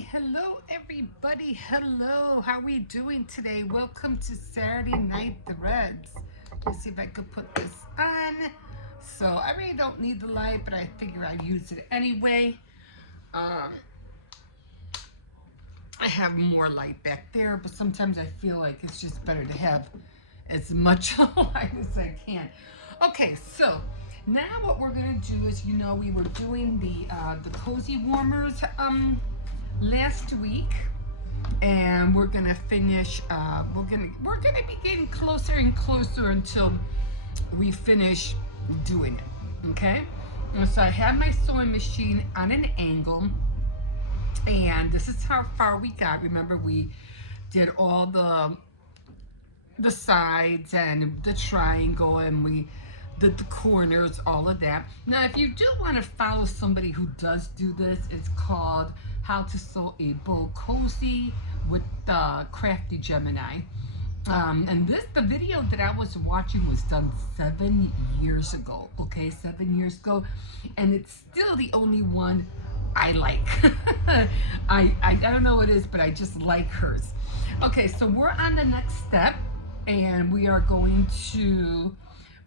Hello everybody, hello, how we doing today? Welcome to Saturday Night Threads. Let's see if I could put this on. So I really don't need the light, but I figure I'd use it anyway. I have more light back there, but sometimes I feel like it's just better to have as much light as I can. Okay, so now what we're gonna do is, we were doing the cozy warmers last week, and we're gonna finish. We're gonna be getting closer and closer until we finish doing it. Okay, and so I have my sewing machine on an angle, and this is how far we got. Remember, we did all the sides and the triangle, and we did the corners, all of that. Now, if you do want to follow somebody who does do this, it's called How to Sew a Bow Cozy with Crafty Gemini. And the video that I was watching was done 7 years ago. Okay, 7 years ago, and it's still the only one I like. I don't know what it is, but I just like hers. Okay, so we're on the next step, and we are going to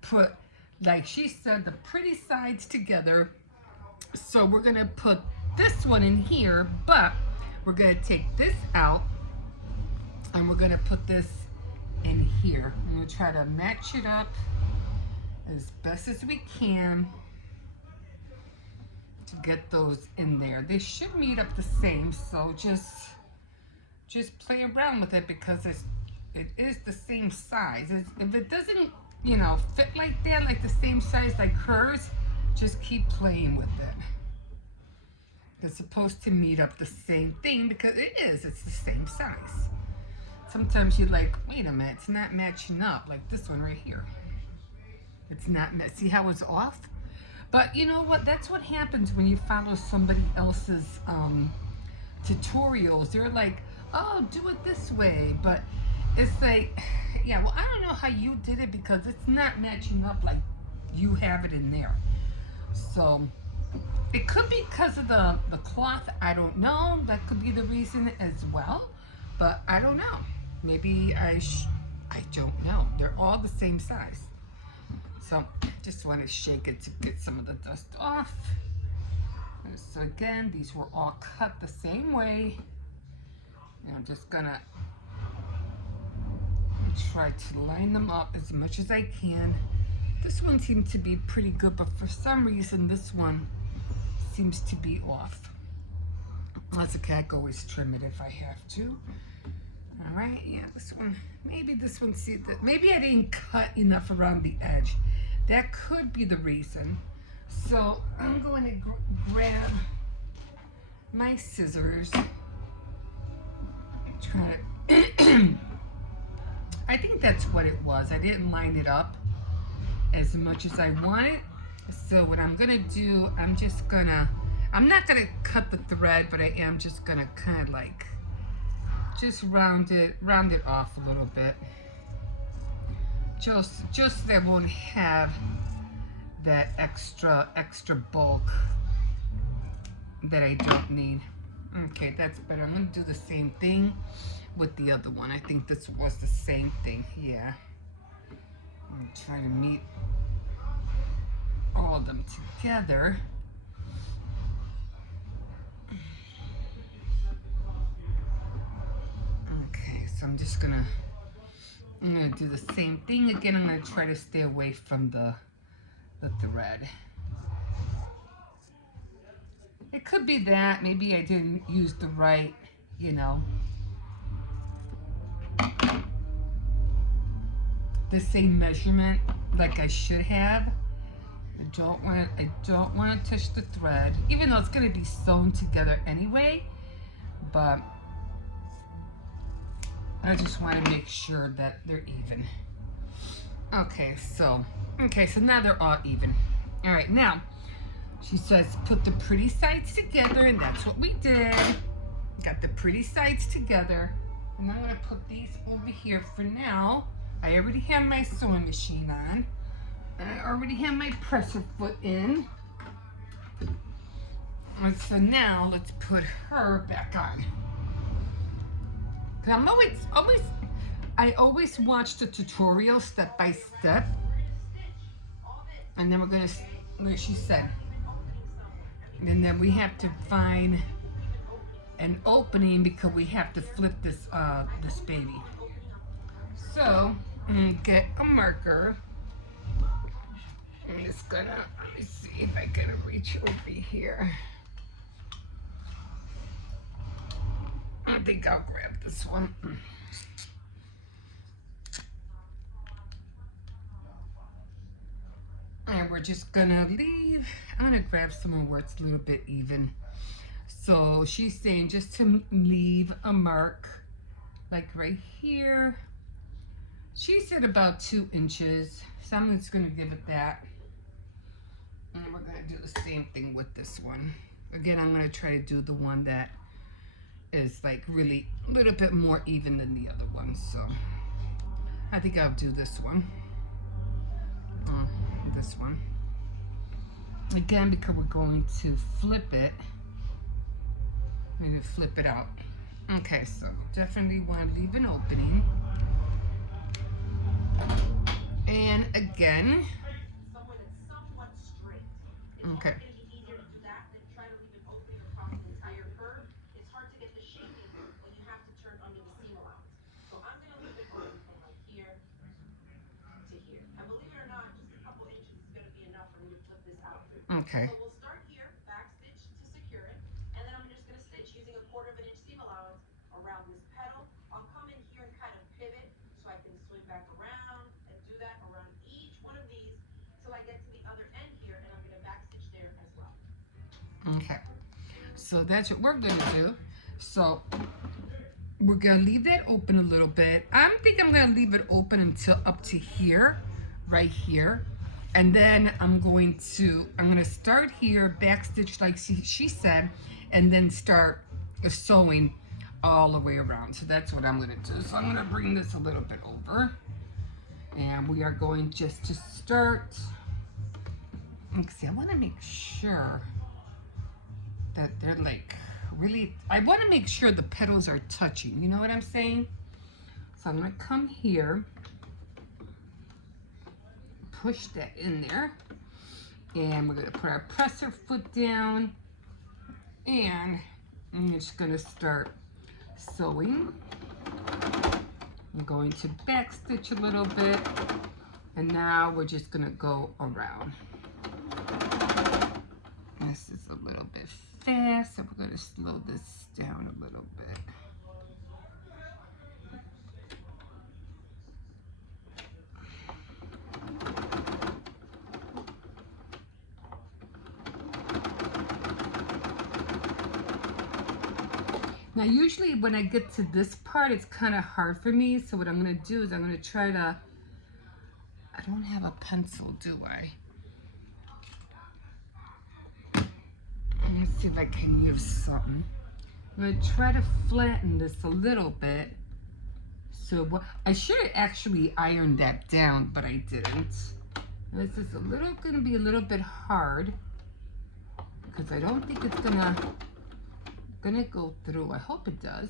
put, like she said, the pretty sides together. So we're gonna put this one in here, but we're gonna take this out and we're gonna put this in here. I'm gonna try to match it up as best as we can to get those in there. They should meet up the same, so just play around with it, because it is the same size. If it doesn't, fit like that, like the same size like hers, just keep playing with it. It's supposed to meet up the same thing, because it's the same size. Sometimes you're like, wait a minute, it's not matching up, like this one right here. It's not, see how it's off? But you know what, that's what happens when you follow somebody else's tutorials. They're like, oh, do it this way, but it's like, yeah, well, I don't know how you did it, because it's not matching up like you have it in there. So it could be because of the cloth. I don't know. That could be the reason as well, but I don't know. Maybe I don't know. They're all the same size. So just want to shake it to get some of the dust off. So again, these were all cut the same way. And I'm just gonna try to line them up as much as I can. This one seemed to be pretty good, but for some reason this one seems to be off. That's okay, I can always trim it if I have to. All right, yeah, this one, maybe this one, see that, maybe I didn't cut enough around the edge. That could be the reason. So I'm going to grab my scissors. Try to I think that's what it was. I didn't line it up as much as I wanted. So what I'm gonna do, I'm not gonna cut the thread, but I am just gonna kind of like, just round it off a little bit. Just so that I won't have that extra bulk that I don't need. Okay, that's better. I'm gonna do the same thing with the other one. I think this was the same thing. Yeah. I'm trying to meet all of them together. Okay, so I'm gonna do the same thing again. I'm gonna try to stay away from the thread. It could be that maybe I didn't use the right, the same measurement like I should have. I don't want to touch the thread, even though it's going to be sewn together anyway, but I just want to make sure that they're even. Okay, so now they're all even. All right, now she says put the pretty sides together, and that's what we did. Got the pretty sides together, and I'm going to put these over here for now. I already have my sewing machine on. I already have my presser foot in. And so now let's put her back on. 'Cause I always watch the tutorial step by step, and then we're gonna, like she said, and then we have to find an opening because we have to flip this baby. So I'm gonna get a marker. I'm just gonna, let me see if I can reach over here. I think I'll grab this one. And we're just gonna leave. I'm gonna grab somewhere where it's a little bit even. So she's saying just to leave a mark, like right here. She said about 2 inches. So I'm just gonna give it that. And we're gonna do the same thing with this one. Again, I'm gonna try to do the one that is like really a little bit more even than the other one. So I think I'll do this one. This one. Again, because we're going to flip it. Maybe flip it out. Okay, so definitely want to leave an opening. And again. Okay. Okay. So we'll start here, backstitch to secure it, and then I'm just going to stitch using a 1/4 inch seam allowance around this petal. I'll come in here and kind of pivot so I can swing back around and do that around each one of these till I get to the other end here, and I'm going to backstitch there as well. Okay. So that's what we're going to do. So we're going to leave that open a little bit. I think I'm going to leave it open until up to here, right here. And then I'm going to start here, backstitch like she said, and then start sewing all the way around. So that's what I'm going to do. So I'm going to bring this a little bit over. And we are going just to start. Let's see, I want to make sure that they're like really, I want to make sure the petals are touching. You know what I'm saying? So I'm going to come here. Push that in there, and we're going to put our presser foot down, and I'm just going to start sewing. I'm going to back stitch a little bit, and now we're just going to go around. This is a little bit fast, so we're going to slow this down a little bit. Now usually when I get to this part, it's kind of hard for me. So what I'm going to do is I'm going to try to, I don't have a pencil, do I? Let me see if I can use something. I'm going to try to flatten this a little bit. So what, I should have actually ironed that down, but I didn't. This is going to be a little bit hard because I don't think it's gonna go through. I hope it does.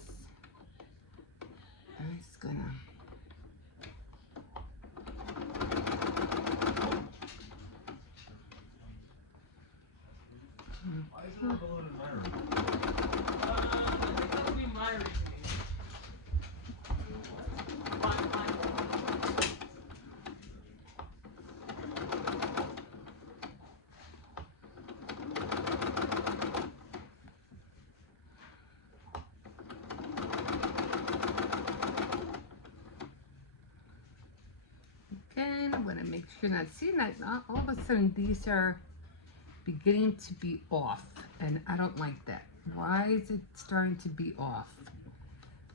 I'm just gonna. Why is there a balloon in my room? It must be my room. Again, I'm gonna make sure that, see, that all of a sudden these are beginning to be off, and I don't like that. Why is it starting to be off?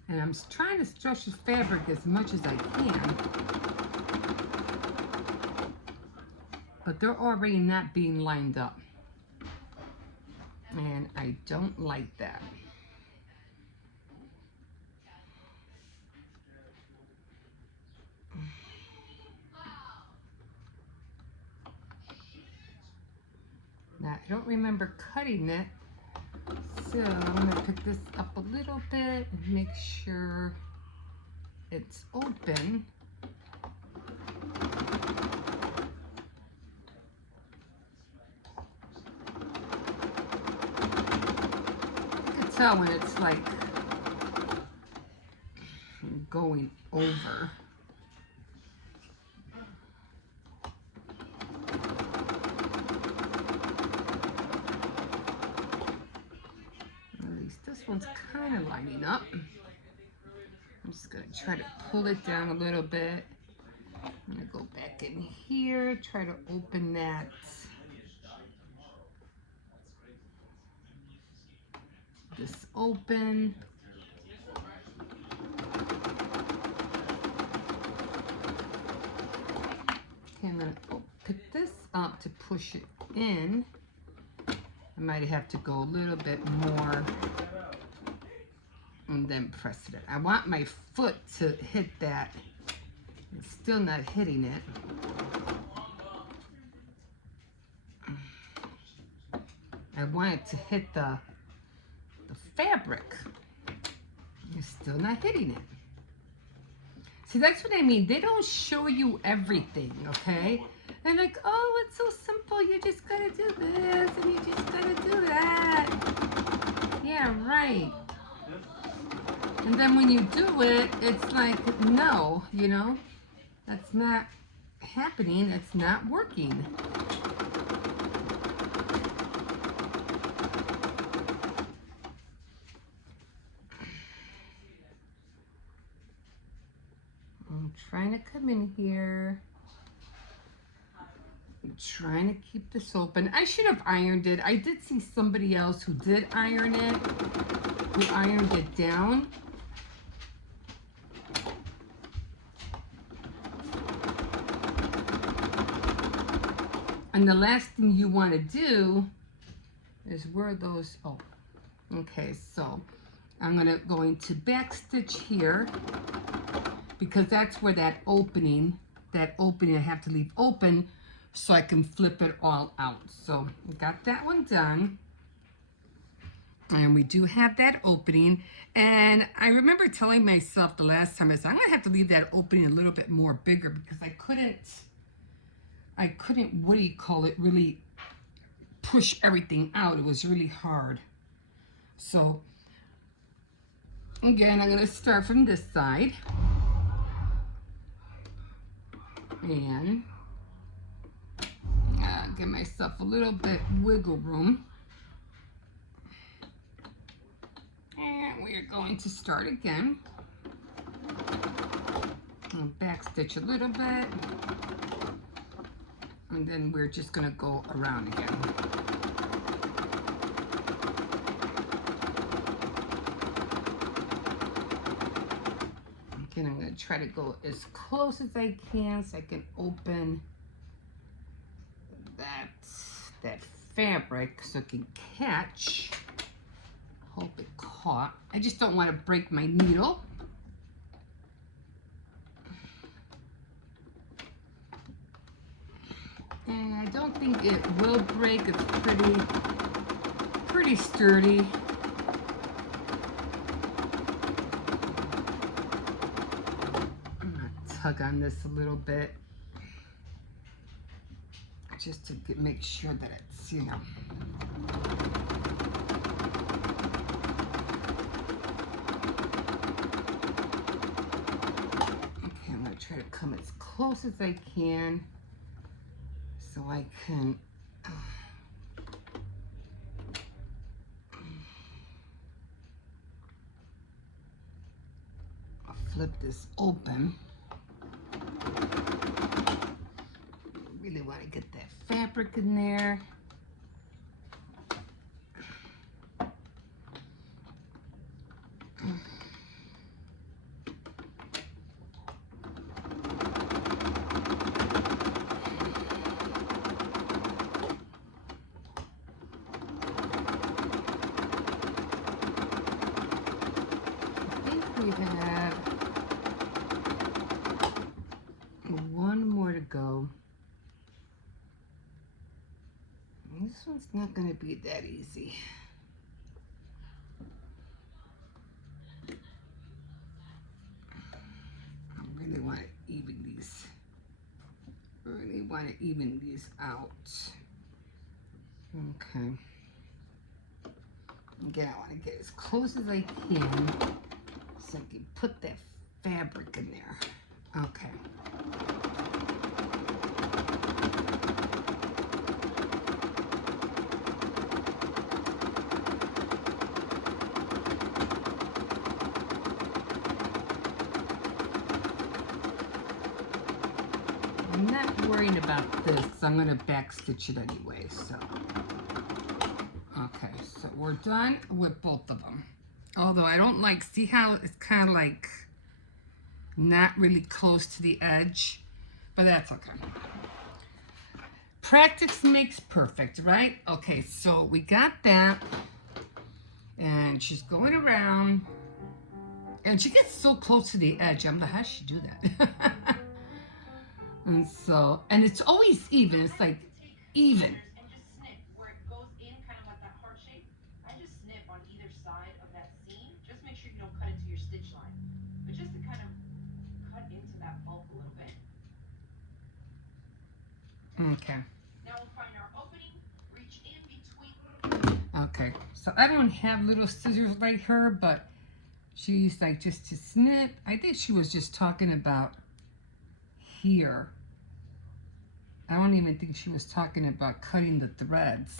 And I'm trying to stretch the fabric as much as I can, but they're already not being lined up, and I don't like that. Now, I don't remember cutting it, So I'm gonna pick this up a little bit and make sure it's open. You can tell when it's like going over. At least this one's kind of lining up. I'm just gonna try to pull it down a little bit. I'm gonna go back in here, try to open that. This open. Okay, I'm gonna pick this up to push it in. I might have to go a little bit more and then press it in. I want my foot to hit that. It's still not hitting it. I want it to hit the fabric. It's still not hitting it. See, that's what I mean. They don't show you everything, okay? They're like, oh, it's so simple. You just gotta do this and you just gotta do that. Yeah, right. And then when you do it, it's like, no, you know, that's not happening. It's not working. I'm trying to come in here. I'm trying to keep this open. I should have ironed it. I did see somebody else who did iron it, who ironed it down. And the last thing you want to do is where those, oh, okay, so I'm going to back stitch here because that's where that opening I have to leave open so I can flip it all out. So we got that one done. And we do have that opening. And I remember telling myself the last time, I said, I'm gonna have to leave that opening a little bit more bigger because I couldn't, what do you call it, really push everything out. It was really hard. So again, I'm gonna start from this side. And give myself a little bit wiggle room. And we're going to start again. I'll back stitch a little bit. And then we're just gonna go around again. Again, I'm gonna try to go as close as I can so I can open that fabric so it can catch. Hope it caught. I just don't want to break my needle. And I don't think it will break. It's pretty sturdy. I'm gonna tug on this a little bit just to make sure that it's, you know. Okay, I'm gonna try to come as close as I can so I can flip this open. Really want to get that fabric in there. We have one more to go. This one's not going to be that easy. want to even these out. Okay. Again, I want to get as close as I can so I can put that fabric in there. Okay. I'm not worried about this. I'm going to back stitch it anyway, so. Okay, so we're done with both of them. Although I don't like, see how it's kind of like not really close to the edge, but that's okay. Practice makes perfect, right? Okay, so we got that, and she's going around, and she gets so close to the edge. I'm like, how does she do that? And so, and it's always even. It's like even. And just snip where it goes in kind of like that heart shape. I just snip on either side of that seam. Just make sure you don't cut into your stitch line, but just to kind of cut into that bulk a little bit. Okay. Now we'll find our opening, reach in between. Okay, so I don't have little scissors like her, but she's like just to snip. I think she was just talking about here. I don't even think she was talking about cutting the threads.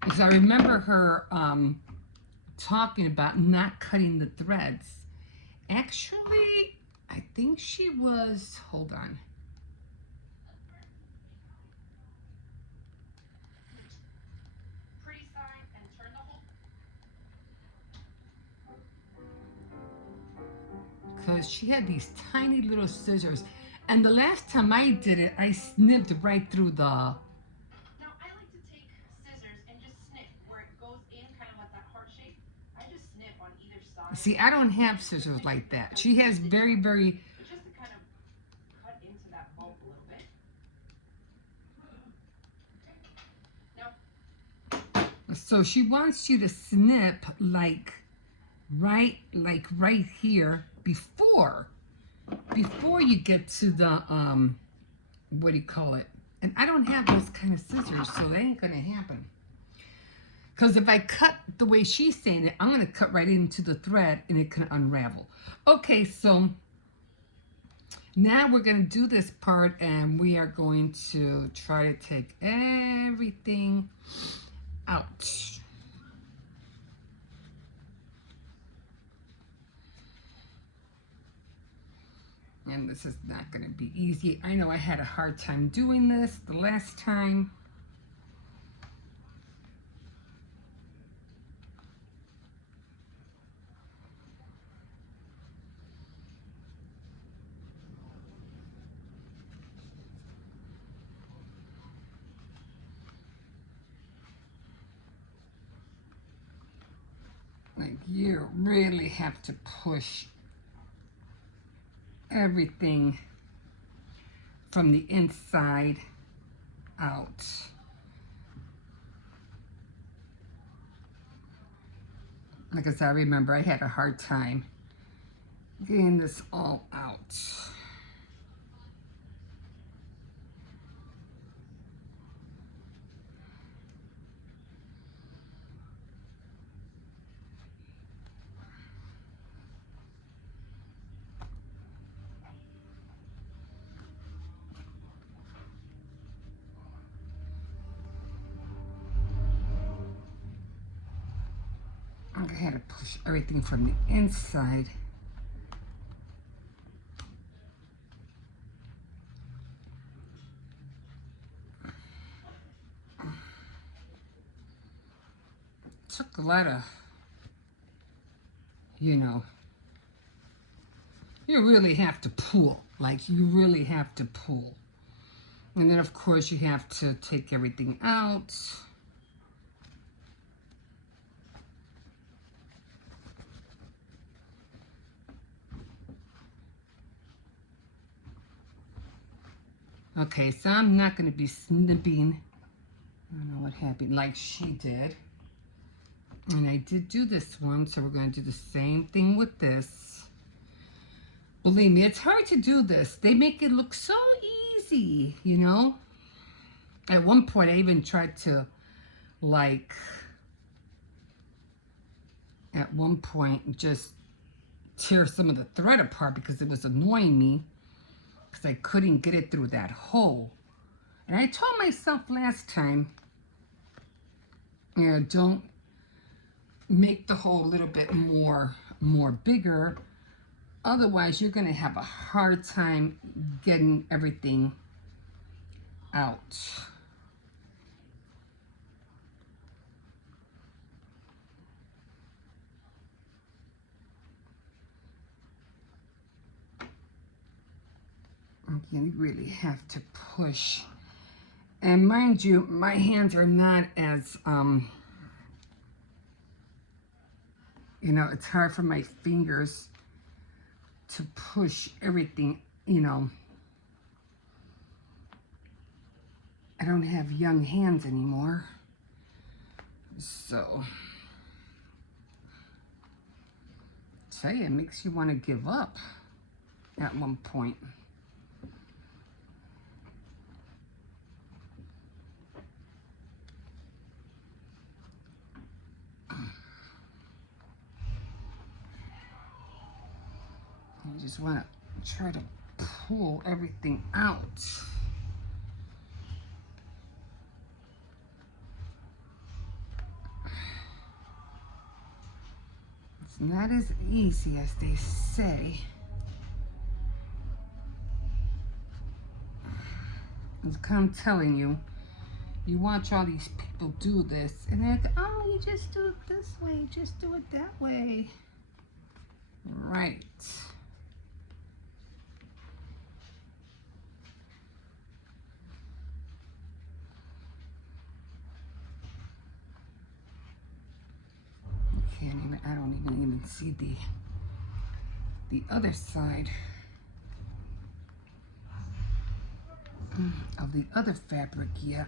Because I remember her talking about not cutting the threads. Actually, I think she was, hold on. Pretty side and turn the whole. Because she had these tiny little scissors. And the last time I did it, I snipped right through the... Now I like to take scissors and just snip where it goes in kind of like that heart shape. I just snip on either side. See, I don't have scissors like that. She has very, very... But just to kind of cut into that bulk a little bit. Now. So she wants you to snip like right here before you get to the what do you call it? And I don't have those kind of scissors, so that ain't gonna happen. Because if I cut the way she's saying it, I'm gonna cut right into the thread and it can unravel. Okay, so now we're gonna do this part and we are going to try to take everything out. And this is not going to be easy. I know I had a hard time doing this the last time. Like, you really have to push everything from the inside out. Like I said, I remember I had a hard time getting this all out. I had to push everything from the inside. It took a lot of, you know, you really have to pull. Like, you really have to pull. And then, of course, you have to take everything out. Okay, so I'm not going to be snipping. I don't know what happened, like she did. And I did do this one, so we're going to do the same thing with this. Believe me, it's hard to do this. They make it look so easy, you know? At one point, I even tried to, like, at one point, just tear some of the thread apart because it was annoying me because I couldn't get it through that hole. And I told myself last time, you know, don't make the hole a little bit more bigger. Otherwise, you're going to have a hard time getting everything out. Again, you really have to push. And mind you, my hands are not as, you know, it's hard for my fingers to push everything, you know. I don't have young hands anymore. So, I tell you, it makes you want to give up at one point. You just want to try to pull everything out. It's not as easy as they say. I'm telling you, you watch all these people do this, and they're like, oh, you just do it this way, just do it that way. Right. I don't even see the other side of the other fabric yet.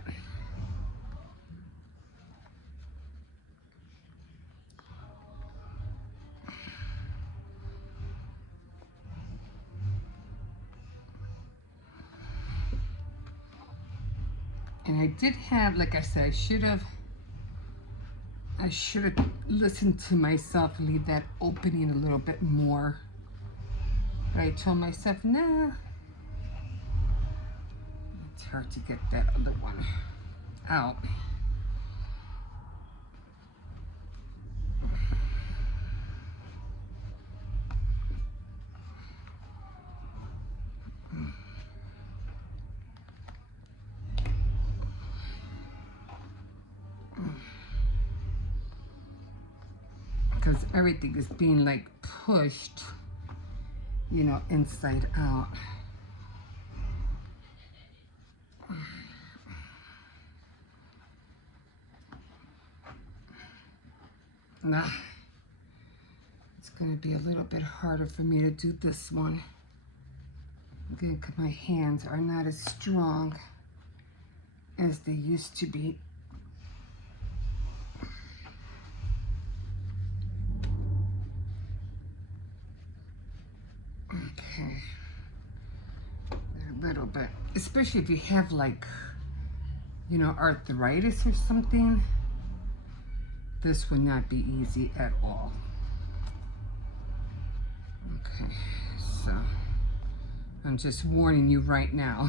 And I did have, like I said, I should have listened to myself, leave that opening a little bit more. But I told myself, nah. It's hard to get that other one out. Because everything is being like pushed, you know, inside out. Nah, it's gonna be a little bit harder for me to do this one. Again, because my hands are not as strong as they used to be. Okay, a little bit, especially if you have, like, you know, arthritis or something, this would not be easy at all. Okay, so I'm just warning you right now.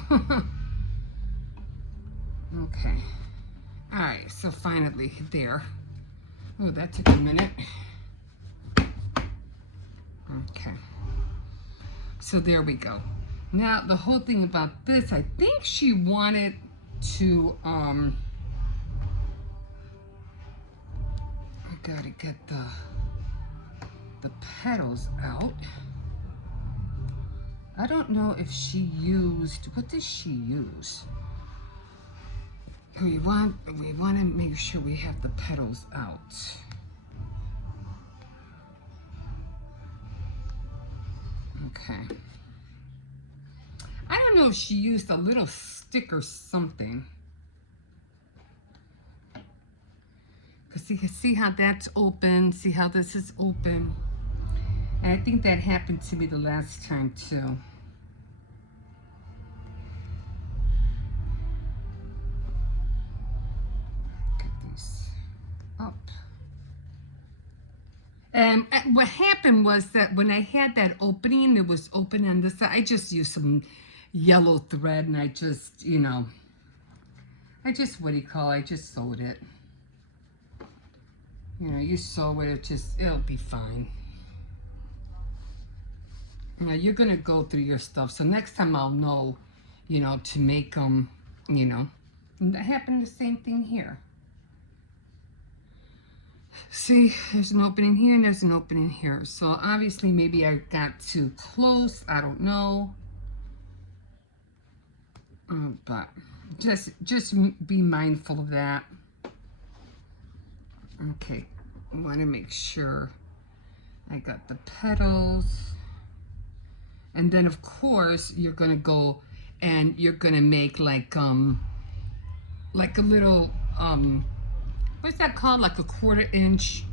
Okay, all right, so finally there. Oh, that took a minute. Okay. So there we go. Now the whole thing about this, I think she wanted to, I gotta get the petals out. I don't know if she used, what did she use? We want to make sure we have the petals out. Okay. I don't know if she used a little stick or something. Because you can see how that's open. See how this is open. And I think that happened to me the last time too. And what happened was that when I had that opening, it was open on this side. I just used some yellow thread and I just, you know, I just, what do you call it? I just sewed it. You know, you sew it, it'll be fine. You know, you're going to go through your stuff. So next time I'll know, you know, to make them, you know. And that happened the same thing here. See, there's an opening here and there's an opening here. So obviously maybe I got too close. I don't know. But just be mindful of that. Okay, I want to make sure I got the petals. And then of course you're gonna go and you're gonna make like a little what's that called? Like a 1/4 inch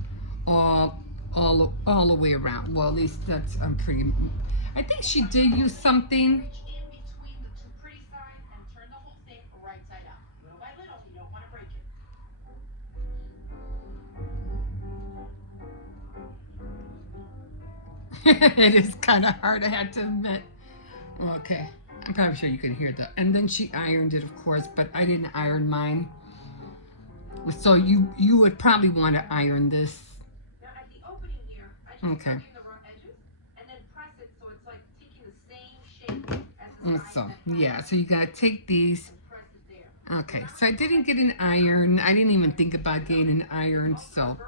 all the way around. Well, at least that's I think she did use something. Reach in between the two pretty sides and turn the whole thing right side out. Little by little, you don't want to break it. It is kind of hard, I had to admit. Okay, I'm probably sure you can hear that. And then she ironed it, of course, but I didn't iron mine. So you would probably want to iron this. Now at the opening here, I just Okay. tuck in the raw edges and then press it so it's like taking the same shape as the So side that yeah, so you gotta take these. and press it there. Okay, so I didn't get an iron. I didn't even think about getting an iron. So Reversible.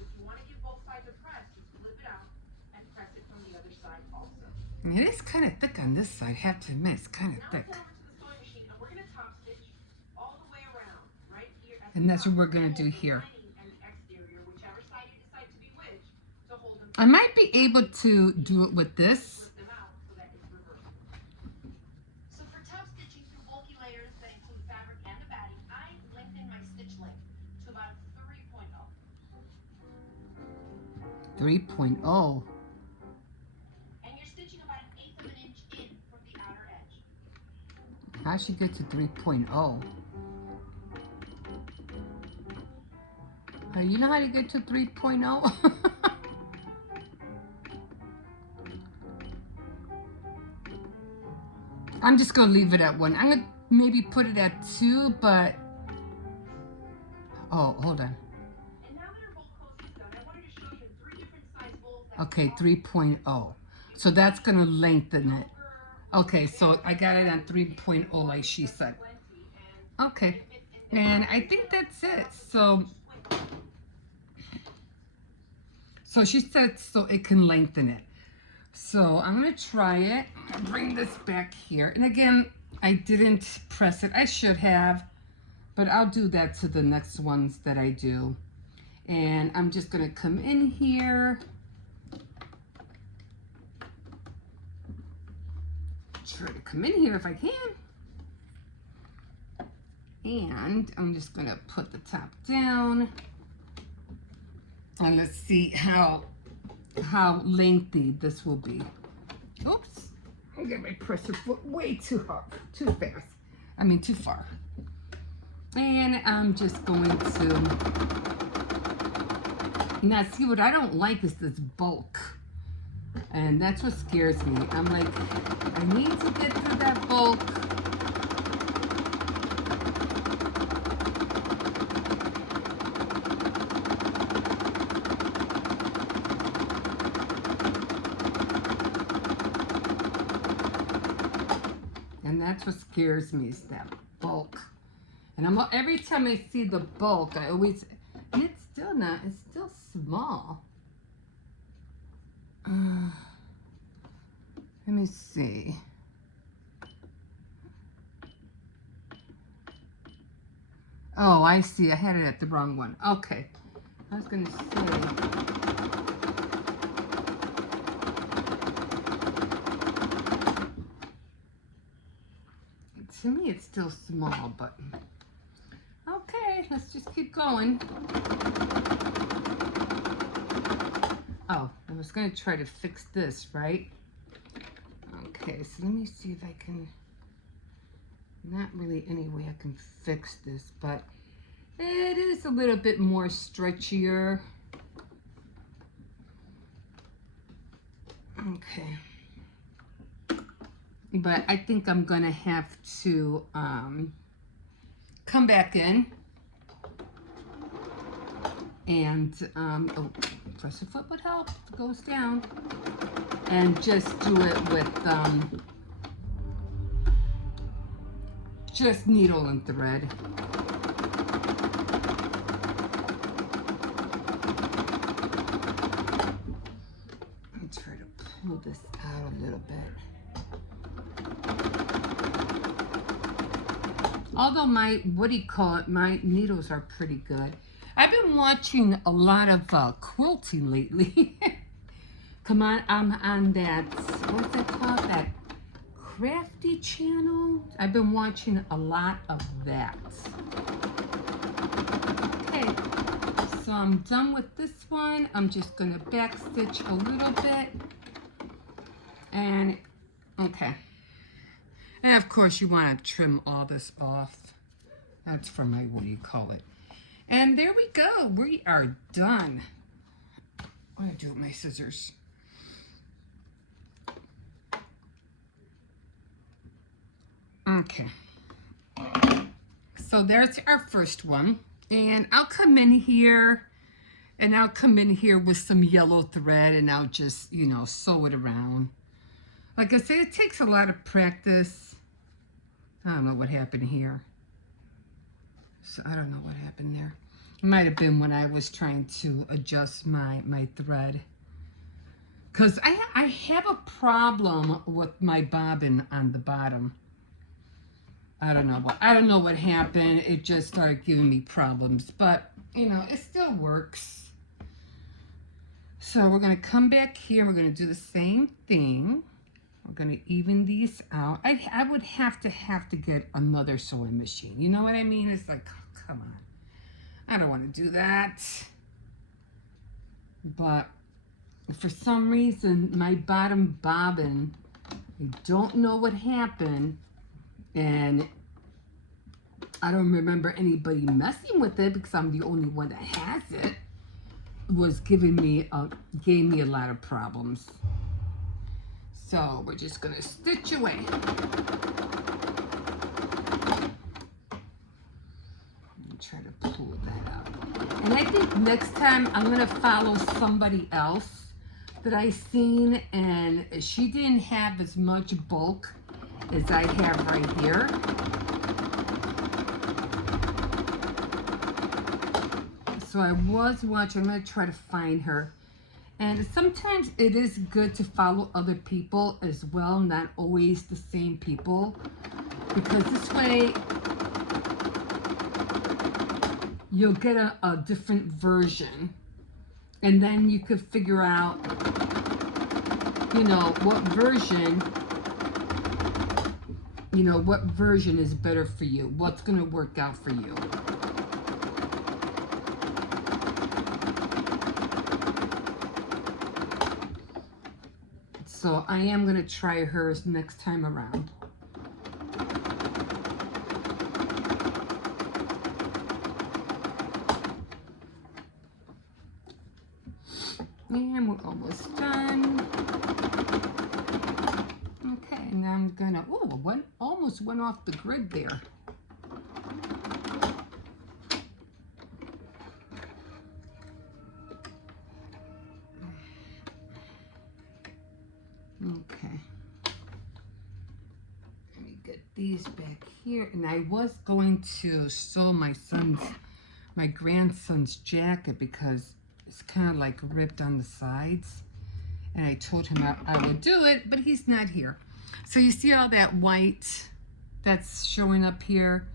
If you want to give both sides a press, just flip it out and press it from the other side also. it is kind of thick on this side. I have to admit, it's kind of Now thick. let's head over to the sewing machine and we're going to top stitch all the way around, right here. At And the that's top. what we're gonna do Hold the here. lining and the exterior, whichever side you decide to be which, to hold them I might be able to do it with this. flip them out so that it's reversible. So for top stitching through bulky layers that include fabric and a batting, I lengthen my stitch length to about 3.0. 3.0. And you're stitching about 1/8 of an inch in from the outer edge. How'd she get to 3.0? You know how to get to 3.0? I'm just gonna leave it at 1. I'm gonna maybe put it at 2, but oh, hold on. And now that our bolt closing is done, I wanted to show you 3 different size bolts that Okay, can 3.0. So that's gonna lengthen it. Okay, so I got it on 3.0 like she said. Okay, and I think that's it. So she said so it can lengthen it. So I'm gonna try it. I'll bring this back here. And again, I didn't press it. I should have, but I'll do that to the next ones that I do. And I'm just gonna come in here. Try to come in here if I can. And I'm just gonna put the top down. And let's see how lengthy this will be. Oops, I got my pressure foot way too hard, too fast. I mean, too far. And I'm just going to, now see what I don't like is this bulk. And that's what scares me. I'm like, I need to get through that bulk. And that's what scares me is that bulk. And every time I see the bulk, I always, and it's still not, it's still small. Let me see. Oh, I see. I had it at the wrong one. Okay. I was going to say. To me, it's still small, but okay, let's just keep going. Oh, I was going to try to fix this, right? Okay, so let me see if I can, not really any way I can fix this, but it is a little bit more stretchier. Okay. But I think I'm gonna have to come back in and press a foot would help if it goes down, and just do it with just needle and thread. Let me try to pull this out a little bit. Although my, what do you call it, my needles are pretty good. I've been watching a lot of quilting lately. Come on, I'm on that, what's it called, that Crafty channel. I've been watching a lot of that. Okay, so I'm done with this one. I'm just gonna back stitch a little bit. And, okay. And of course you wanna trim all this off. That's for my, what do you call it? And there we go, we are done. What do I do with my scissors? Okay. So there's our first one. And I'll come in here with some yellow thread, and I'll just, you know, sew it around. Like I say, it takes a lot of practice. I don't know what happened here. So I don't know what happened there. It might have been when I was trying to adjust my thread. Because I have a problem with my bobbin on the bottom. I don't know what happened. It just started giving me problems. But, you know, it still works. So we're going to come back here. We're going to do the same thing. We're going to even these out. I would have to get another sewing machine. You know what I mean? It's like, come on. I don't want to do that. But for some reason, my bottom bobbin, I don't know what happened. And I don't remember anybody messing with it because I'm the only one that has it. Was gave me a lot of problems. So we're just gonna stitch away. Try to pull that out. And I think next time I'm gonna follow somebody else that I seen, and she didn't have as much bulk as I have right here. So I was watching. I'm gonna try to find her. And sometimes it is good to follow other people as well, not always the same people, because this way you'll get a different version, and then you could figure out, you know, what version is better for you, what's going to work out for you. So I am going to try hers next time around. And we're almost done. Okay, and now I'm gonna, oh, one almost went off the grid there. Okay. Let me get these back here. And I was going to sew my grandson's jacket because it's kind of like ripped on the sides. And I told him I would do it, but he's not here. So you see all that white that's showing up here?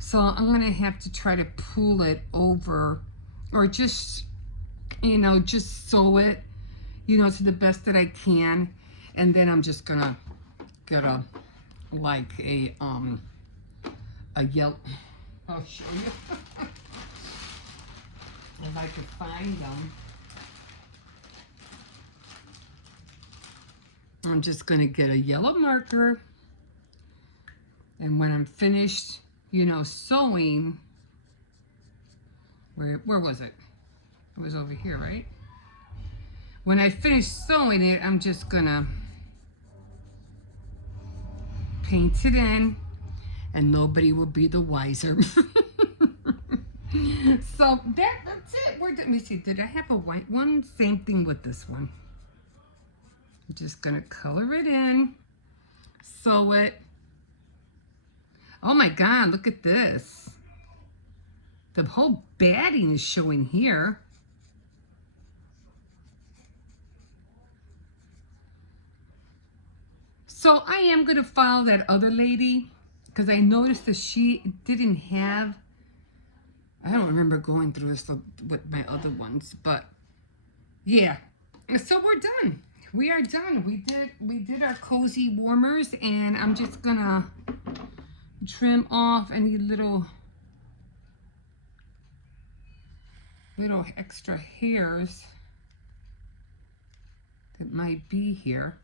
So I'm gonna have to try to pull it over, or just, you know, just sew it, you know, to the best that I can. And then I'm just gonna get a yellow, I'll show you. If I could find them. I'm just going to get a yellow marker, and when I'm finished, you know, sewing, where was it? It was over here, right? when I finish sewing it, I'm just gonna paint it in, and nobody will be the wiser. So that's it. Let me see. Did I have a white one? Same thing with this one. I'm just gonna color it in, sew it. Oh my God! Look at this. The whole batting is showing here. So I am gonna follow that other lady because I noticed that she didn't have. I don't remember going through this with my other ones, but yeah. So we're done. We are done. We did our cozy warmers, and I'm just gonna trim off any little extra hairs that might be here.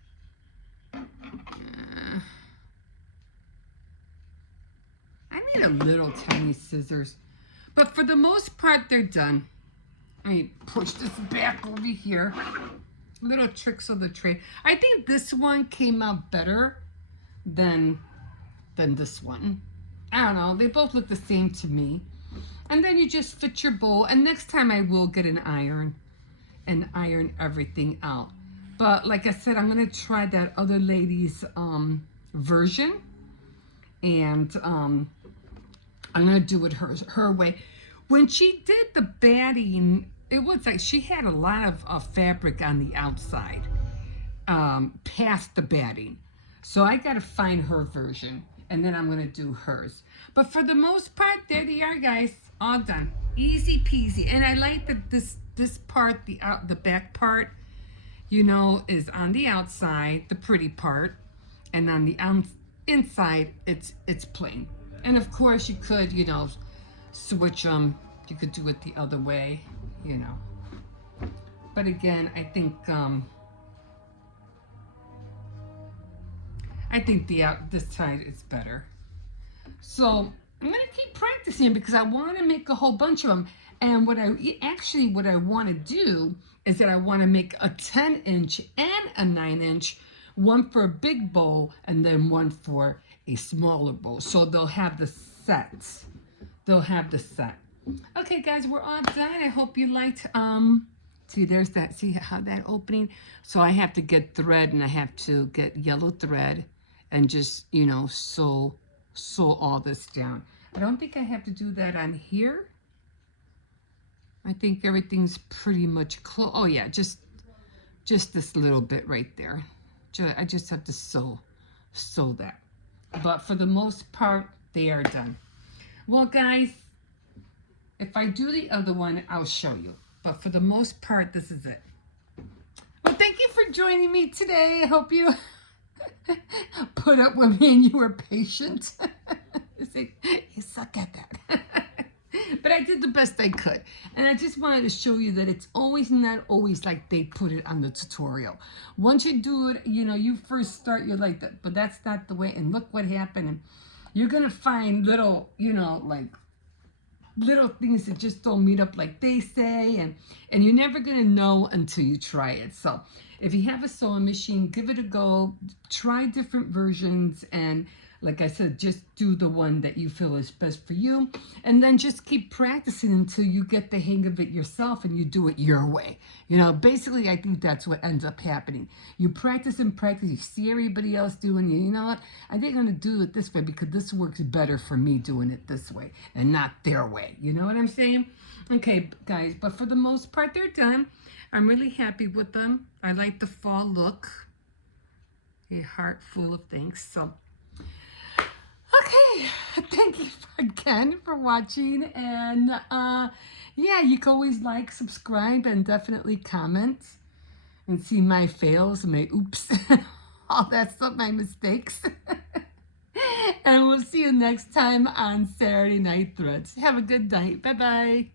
I need a little tiny scissors. But for the most part, they're done. I push this back over here. Little tricks of the trade. I think this one came out better than this one. I don't know. They both look the same to me. And then you just fit your bowl. And next time I will get an iron and iron everything out. But like I said, I'm going to try that other lady's version. And I'm going to do it her way. When she did the batting, it was like she had a lot of fabric on the outside past the batting. So I got to find her version, and then I'm going to do hers. But for the most part, there they are, guys. All done. Easy peasy. And I like that this part, the back part, you know, is on the outside, the pretty part, and on the inside, it's plain. And of course, you could, you know, switch them. You could do it the other way, you know. But again, I think this side is better. So I'm gonna keep practicing because I want to make a whole bunch of them. And what I want to do is that I want to make a 10-inch and a 9-inch, one for a big bowl and then one for a smaller bowl. So they'll have the sets. They'll have the set. Okay, guys, we're all done. I hope you liked. See, there's that. See how that opening? So I have to get thread, and I have to get yellow thread, and just, you know, sew all this down. I don't think I have to do that on here. I think everything's pretty much close. Oh yeah, just this little bit right there. I just have to sew that. But for the most part, they are done. Well, guys, if I do the other one, I'll show you. But for the most part, this is it. Well, thank you for joining me today. I hope you put up with me and you were patient. See, you suck at that. But I did the best I could. And I just wanted to show you that it's not always like they put it on the tutorial. Once you do it, you know, you first start, you're like that, but that's not the way. And look what happened. And you're going to find little, you know, like little things that just don't meet up like they say. And you're never going to know until you try it. So if you have a sewing machine, give it a go. Try different versions, and like I said, just do the one that you feel is best for you. And then just keep practicing until you get the hang of it yourself and you do it your way. You know, basically, I think that's what ends up happening. You practice and practice. You see everybody else doing it. You know what? I think I'm going to do it this way because this works better for me doing it this way and not their way. You know what I'm saying? Okay, guys, but for the most part, they're done. I'm really happy with them. I like the fall look. A heart full of things. So, okay, thank you again for watching, and yeah, you can always like, subscribe, and definitely comment and see my fails, my oops, all that stuff, my mistakes. And we'll see you next time on Saturday Night Threads. Have a good night. Bye-bye.